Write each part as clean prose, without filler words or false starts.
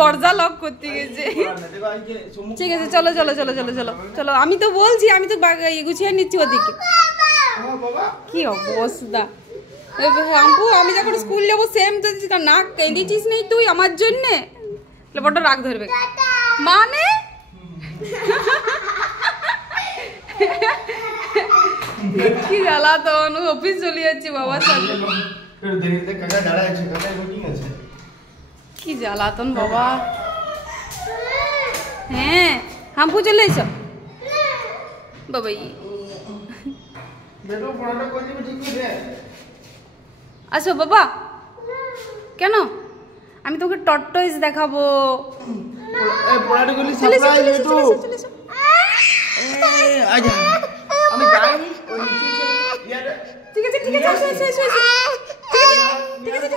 দরজা লক করতে গেছে। ঠিক আছে চলো চলো চলো চলো চলো চলো, আমি তো বলছি, আমি তো গুছিয়ে নিচ্ছি ওদিকে। কি অবস্থা রাম্পু, আমি যখন স্কুল যাবো সেম তো না কেঁদেছিস নেই তুই আমার জন্যে, বড্ড রাগ ধরবে মানে। কি জ্বালা তো, অফিস চলে যাচ্ছি বাবার সাথে। কি জ্বালাতন বাবা। হ্যাঁ হাম্পু চলে এসো বাবাই। আসো বাবা। কেন? আমি তোকে টর্টয়েস দেখাবো। ঠিক আছে ঠিক আছে ঠিক আছে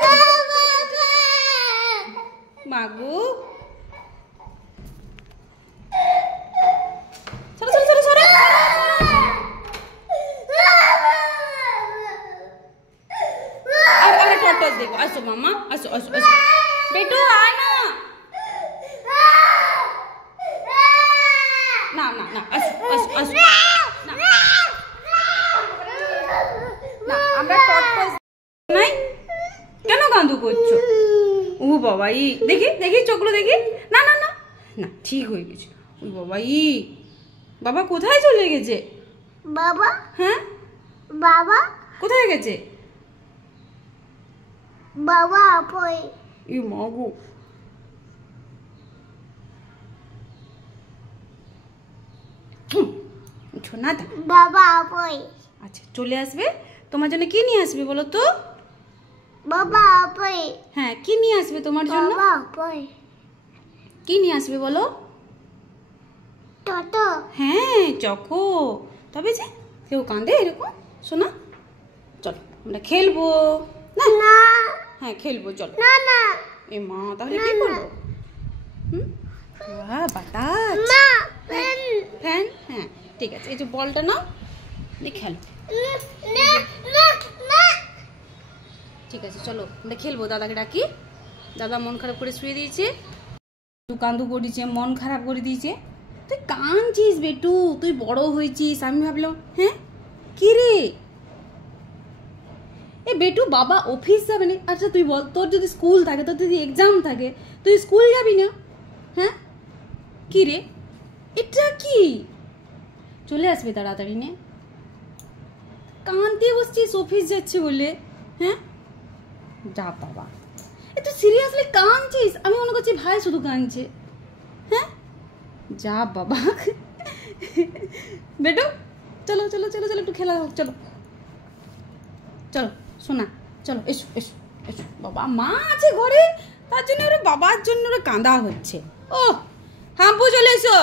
মাগু। চলো চলো চলো চলো। আরে টর্টয়েস দেখো। আসো মামা, আসো আসো আসো বেটু, আয় না। না না না আসো আসো আসো না, আমরা টর্টয়েস নাই। কেন কান্দু করছো? ও বাবা ই, দেখি দেখি চোখগুলো দেখি। না না না না, ঠিক হয়ে গেছে। ওই বাবা ই, বাবা কোথায় চলে গেছে? বাবা? হ্যাঁ বাবা কোথায় গেছে? বাবা আপই। ই মাগো, শোনা দা। বাবা আপই। আচ্ছা চলে আসবে। তোমার জন্য কি নিয়ে আসবে বলো তো? বাবা আপই। হ্যাঁ কি নিয়ে আসবে তোমার জন্য? বাবা আপই। কি নিয়ে আসবে বলো? টোটো। হ্যাঁ চকো। তবে যে কেউ কাঁদে এরকম? শোনা চলো আমরা খেলবো না? না। হ্যাঁ খেলবো চলো। না না। এ মা তাহলে কি করবো? বাতাস মা ফ্যান। হ্যাঁ ঠিক আছে, এই যে বলটা নাও, খেলো। ঠিক আছে চলো আমরা খেলবো। দাদাকে ডাকি। দাদা মন খারাপ করে শুয়ে দিয়েছে, কান্দু করেছে, মন খারাপ করে দিয়েছে। তুই কাঁদছিস বেটু, তুই বড় হয়েছিস। আমি ভাবলাম হ্যাঁ কি রে এ বেটু, বাবা অফিস যাবে না। আচ্ছা তুই বল, তোর যদি স্কুল থাকে, তোর যদি এক্সাম থাকে, তুই স্কুল যাবি না? হ্যাঁ কি রে এটা কি? চলে আসবে তাড়াতাড়ি নে। কাঁদতে বসছিস অফিস যাচ্ছে বলে? হ্যাঁ যা বাবা, এ তুই সিরিয়াসলি কাঁদছিস? আমি মনে করছি ভাই শুধু কাঁদছে। হ্যাঁ যা বাবা। বেটু চলো চলো চলো চলো একটু খেলা হোক। চলো চলো শোনা, চলো এসো এসো এসো। বাবা মা আছে ঘরে, তার জন্য ওরা বাবার জন্য ওরা কাঁদা হচ্ছে। ও হাম্পু চলে এসো।